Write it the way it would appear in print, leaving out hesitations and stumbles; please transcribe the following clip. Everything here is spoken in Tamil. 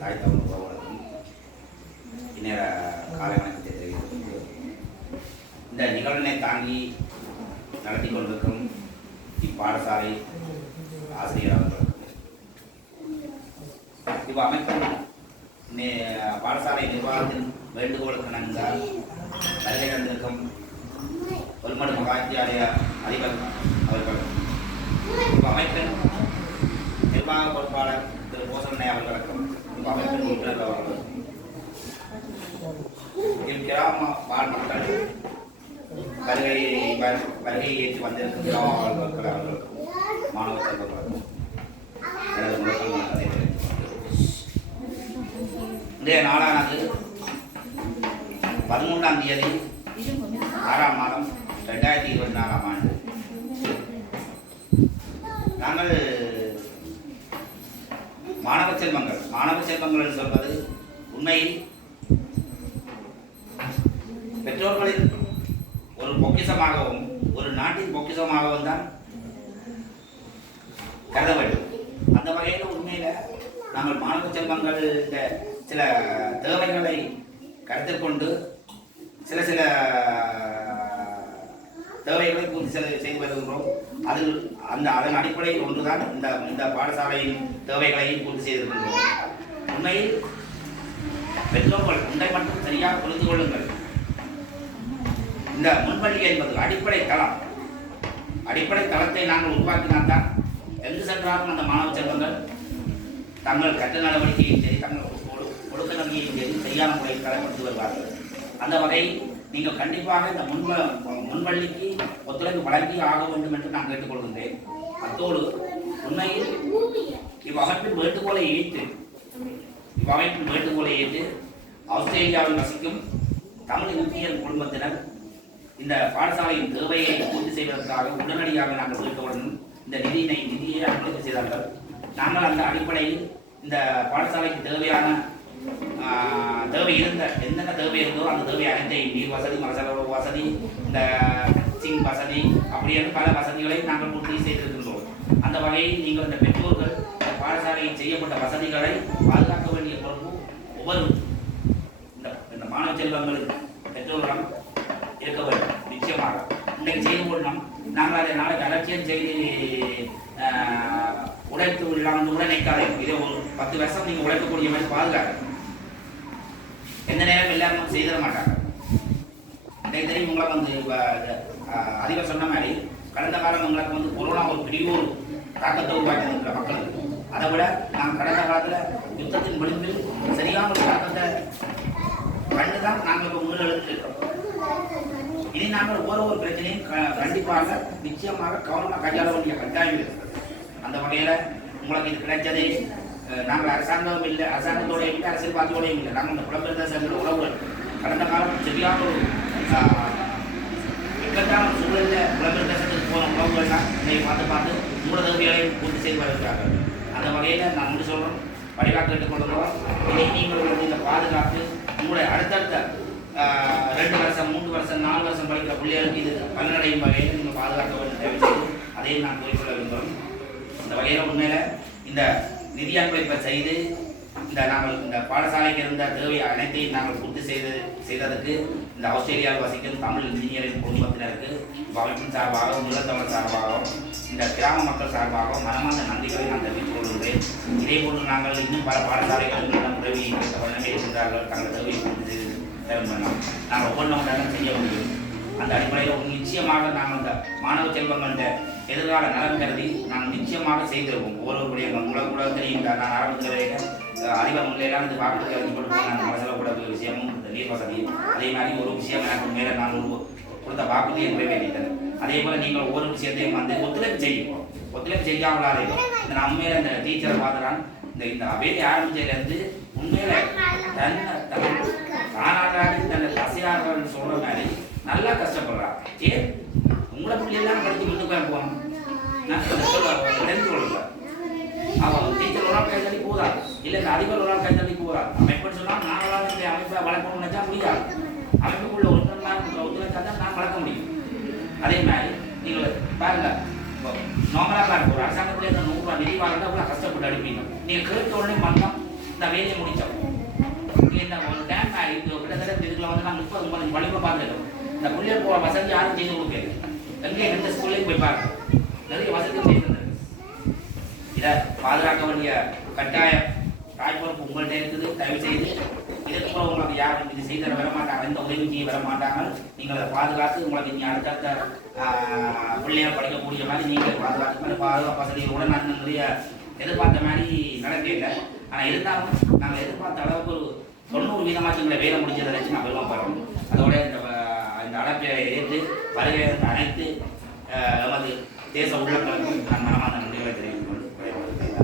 தாய் தமிழ் உறவுகளுக்கும் இந்நேர காலை வணக்கத்தை தெரிவித்துள்ளது. இந்த நிகழ்வினை தாங்கி நடத்தி கொண்டிருக்கும் இப்பாடசாலை ஆசிரியர் அவர்களுக்கும் அமைக்கும் பாடசாலை நிர்வாகத்தின் வேண்டுகோளுக்கு நன்றால் வருகை தந்திருக்கும் ஒருமடு மகாவித்தியாலய அதிபர் அவர்களும் அமைப்பின் நிர்வாக பொறுப்பாளர் திரு கோசலனை அவர்களுக்கும் அமைப்பின் உறுப்பினர் அவர்களுக்கும் கிராம வாழ் மக்கள் வருகை ஏற்றி வந்திருக்கும் கிராம வாழ் மக்கள் அவர்களுக்கும் மாணவ செல்வங்களுக்கும் எனது முதல் வணக்கத்தை தெரிவித்துக் இன்றைய நாளானது 13ஆம் தேதி 6ஆம் மாதம் 2024ஆம் ஆண்டு. நாங்கள் மாணவ செல்வங்கள் என்று சொல்வது உண்மையில் பெற்றோர்களின் ஒரு பொக்கிஷமாகவும் ஒரு நாட்டின் பொக்கிஷமாகவும் தான் கருத வேண்டும். அந்த வகையில் உண்மையில நாங்கள் மாணவ செல்வங்கள் சில தேவைகளை கருத்தில் கொண்டு சில தேவைகளை பூர்த்தி செய்து வருகின்றோம். அதன் அடிப்படையில் ஒன்றுதான் இந்த பாடசாலையின் தேவைகளையும் பூர்த்தி செய்திருக்கின்றோம். உண்மையில் பெற்றோர்கள் ஒன்றை மட்டும் சரியாக புரிந்து கொள்ளுங்கள். இந்த முன்பள்ளி என்பது அடிப்படை தளத்தை நாங்கள் உருவாக்கினால்தான் எங்கு சென்றாலும் அந்த மாணவ செல்வங்கள் தங்கள் கற்ற நடவடிக்கையும் சரி தங்கள் ஒழுக்க நம்பிக்கையும் சரி சரியான முறையில் கடைபிடித்து வருவார்கள். அந்த வகையில் நீங்கள் கண்டிப்பாக இந்த முன்பள்ளிக்கு ஒத்துழைப்பு வழங்கி ஆக வேண்டும் என்று நான் கேட்டுக்கொள்கின்றேன். அத்தோடு உண்மையில் இவ்வமைப்பின் வேண்டுகோளை ஏற்று ஆஸ்திரேலியாவில் வசிக்கும் தமிழ் இந்தியன் குடும்பத்தினர் இந்த பாடசாலையின் தேவையை பூர்த்தி செய்வதற்காக உடனடியாக நாங்கள் கேட்டவுடன் இந்த நிதியை அனுமதி செய்தார்கள். நாங்கள் அந்த அடிப்படையில் இந்த பாடசாலைக்கு தேவையான என்னென்ன தேவை இருந்தோ அந்த தேவை அனைத்தையும் நீர் வசதி, மரசலவு வசதி, இந்த சிங் வசதி அப்படின்னு பல வசதிகளை நாங்கள் பூர்த்தி செய்திருக்கின்றோம். அந்த வகையில் நீங்கள் இந்த பெற்றோர்கள் இந்த பாடசாலையில் செய்யப்பட்ட வசதிகளை பாதுகாக்க வேண்டிய பொறுப்பு ஒவ்வொரு இந்த மாணவ செல்வங்களின் பெற்றோர்களும் இருக்க வேண்டும். நிச்சயமாக இன்றைக்கு செய்து கொள்ளணும். நாங்கள் அதை நாளைக்கு அலட்சியம் செய்து உழைத்து இல்லாமல் உடனைக்காதே. இதை ஒரு 10 வருஷம் நீங்கள் உழைக்கக்கூடிய மாதிரி பாதுகாக்க எந்த நேரம் எல்லாரும் செய்திட மாட்டாங்க. இன்றைக்கு தெரியும் உங்களுக்கு அதிகம் சொன்ன மாதிரி கடந்த காலம் உங்களுக்கு கொரோனா ஒரு பெரிய ஒரு தாக்கத்தை உருவாக்கி இருக்கிற மக்களுக்கு. அதை விட நாங்கள் கடந்த காலத்தில் யுத்தத்தின் விளிம்பில் சரியான ஒரு தாக்கத்தை கண்டுதான் நாங்கள் இப்போ முன்னெடுத்து இருக்கிறோம். இனி நாங்கள் ஒவ்வொரு பிரச்சனையும் கண்டிப்பாக நிச்சயமாக கவனமாக கையாள வேண்டிய கட்டாயம் இருக்கிறது. அந்த வகையில் உங்களுக்கு இது கிடைச்சதே நாங்கள் அரசாங்கம் இல்லை, அரசாங்கத்தோட இல்லை, அரசியல் பார்ட்டியோடையும் இல்லை. நாங்கள் இந்த புலம்பெயர்ந்த சங்கங்களோட உறவுகள் கடந்த காலம் சரியான ஒரு இக்கட்டான சூழலில் புலம்பெயர்ந்த சங்கத்துக்கு போன உறவுகள்லாம் இதை பார்த்து மூல தேவைகளையும் பூர்த்தி செய்து வருகிறார்கள். அந்த வகையில் நான் முடி சொல்கிறோம், வழிகாட்டு கேட்டுக்கொள்கிறோம். இதை நீங்கள் இந்த பாதுகாப்பு உங்களுடைய அடுத்தடுத்த 2 வருஷம் 3 வருஷம் 4 வருஷம் படிக்கிற பிள்ளைகளுக்கு இது பலனடையும் வகையில் நீங்கள் பாதுகாக்க வேண்டும் தேவை செய்து அதையும் நான் குறிப்பிட விரும்புகிறோம். இந்த வகையில் உண்மையில் இந்த நிதி அன்பளிப்பை செய்து நாங்கள் இந்த பாடசாலைக்கு இருந்த தேவை அனைத்தையும் நாங்கள் பூர்த்தி செய்ததற்கு இந்த ஆஸ்திரேலியாவில் வசிக்கும் தமிழ் இன்ஜினியரிங் குடும்பத்தினருக்கு அமைப்பின் சார்பாகவும் நிலத்தமிழ் சார்பாகவும் இந்த கிராம மக்கள் சார்பாகவும் மனமார்ந்த நன்றிகளை நான் தெரிவித்துக் கொள்கின்றேன். இதே போன்று நாங்கள் இன்னும் பல பாடசாலைகளிடம் உதவி வண்ணமே இருக்கின்றார்கள். தங்கள் தேவையை பூர்த்தி செய்து தரும் நாங்கள் ஒவ்வொன்றும் செய்ய முடியும். அந்த அடிப்படையில் நிச்சயமாக நாங்கள் இந்த மாணவ செல்வங்கள எதிர்கால நலன் கருதி நாங்கள் நிச்சயமாக செய்திருக்கோம். ஒவ்வொருவருடைய கூட தெரியும். நான் ஆரம்பத்தில் அதிபர் முன்னிலையிலாம் இந்த வாக்குறுதி அறிஞ்சு கொண்டு போய் நாங்கள் மனசில் கூட விஷயமும் இந்த நீர் வசதி அதே மாதிரி ஒரு விஷயம் எனக்கு மேலே நான் கொடுத்த வாக்குறுதியை நிறைவேற்றிட்டேன். அதே போல் நீங்கள் ஒவ்வொரு விஷயத்தையும் ஒத்துழைப்பு செய்யும். ஒத்துழைப்பு செய்யாமலாதே இந்த நம்ம மேலே இந்த டீச்சரை பார்த்துறான் இந்த வேலை ஆரம்பிச்சதுலேருந்து உண்மையில தானாக தன்னை பசியார்கள் சொல்கிற மாதிரி நல்லா கஷ்டப்படுறான். ஏன் உங்களை பிள்ளைலாம் படித்து முன்னுக்கு போகணும். நான் தெரிந்து கொள்ளுங்க. அவன் டீச்சர் ஒரு நாள் கை தள்ளி போகிறார், இல்லை இந்த அதிபர் ஒரு நாள் கை தள்ளி போகிறார். அமைப்புன்னு சொன்னால் நாங்களாம் இந்த அமைப்பை வளர்க்கணும்னு நினைச்சா முடியாது. அமைப்புக்குள்ள ஒத்துழைச்சா தான் நான் வளர்க்க முடியும். அதே மாதிரி நீங்கள் பாருங்க, நார்மலாக இருக்கும் ஒரு அரசாங்கத்தில் 100 ரூபா நிதி வாங்க அவ்வளோ கஷ்டப்பட்டு அடிப்பீங்க. நீங்கள் கேட்க உடனே மந்தம் இந்த வேலையை முடித்தோம். இந்த ஒரு டேம் கிட்டத்தட்ட இதுக்குள்ள வந்து நாங்கள் 30-35 பள்ளிக்கூட பார்த்துட்டோம். இந்த பிள்ளைகள் போகிற வசதி யாரும் செய்து கொடுப்பேன். எங்கே எந்த ஸ்கூல்லையும் போய் பார்க்கணும். நிறைய வசதி செய்திருந்தது. இதை பாதுகாக்க வேண்டிய கட்டாயம் தாய்ப்பொறுப்பு உங்கள்கிட்ட இருக்குது. தயவு செய்து இதற்கு கூட உங்களுக்கு யாரும் இது செய்த வர மாட்டாங்க, எந்த உதவி செய்ய வர மாட்டாங்க. நீங்கள் அதை பாதுகாத்து உங்களுக்கு நீங்கள் அடுத்தடுத்த பிள்ளைகள் படிக்கக்கூடிய மாதிரி நீங்கள் பாதுகாத்து பாதுகாப்பு வசதிகளோட நான் நிறைய எதிர்பார்த்த மாதிரி நடக்கல. ஆனால் இருந்தாலும் நாங்கள் எதிர்பார்த்த அளவுக்கு ஒரு 90% எங்களை வேலை முடிஞ்சதை வச்சு நான் பெருமைப்படுறோம். அதோட இந்த அழைப்பை ஏற்று வருகை அனைத்து நமது தேச உள்ளங்களுக்கும் நான் மனமாக